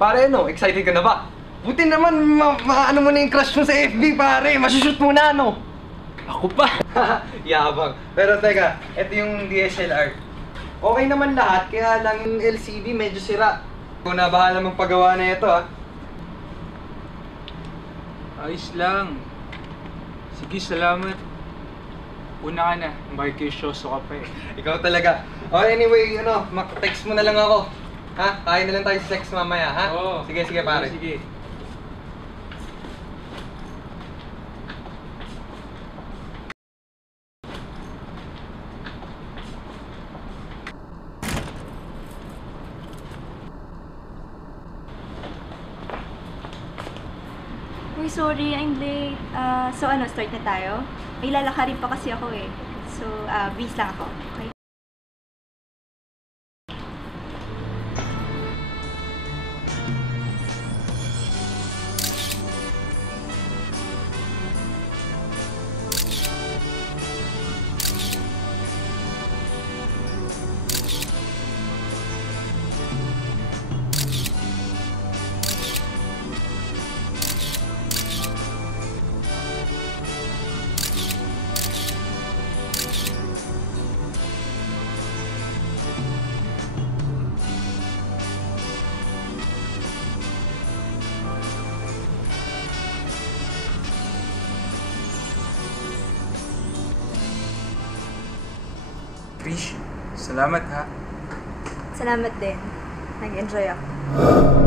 Pare, ano? Excited ka na ba? Buti naman, ano mo na yung crush mo sa FB, pare. Masushoot mo na, ano? Ako pa! Yabang. Pero teka, ito yung DSLR. Okay naman lahat, kaya lang yung LCD medyo sira. Kung na bahala magpagawa na ito, ha? Ayos lang. Sige, salamat. Una ka na, makikisyoso ka pa eh. Ikaw talaga. Oh, anyway, ano, text mo na lang ako. Ha? Kain na lang tayo sa sex mamaya, ha? Oo. Sige, sige, pare. Sige. Uy, sorry, I'm late. So ano, start na tayo? May lalakarin pa kasi ako eh. So, bis lang ako. Okay? Trish, salamat ha. Salamat din. Nag-enjoy ako.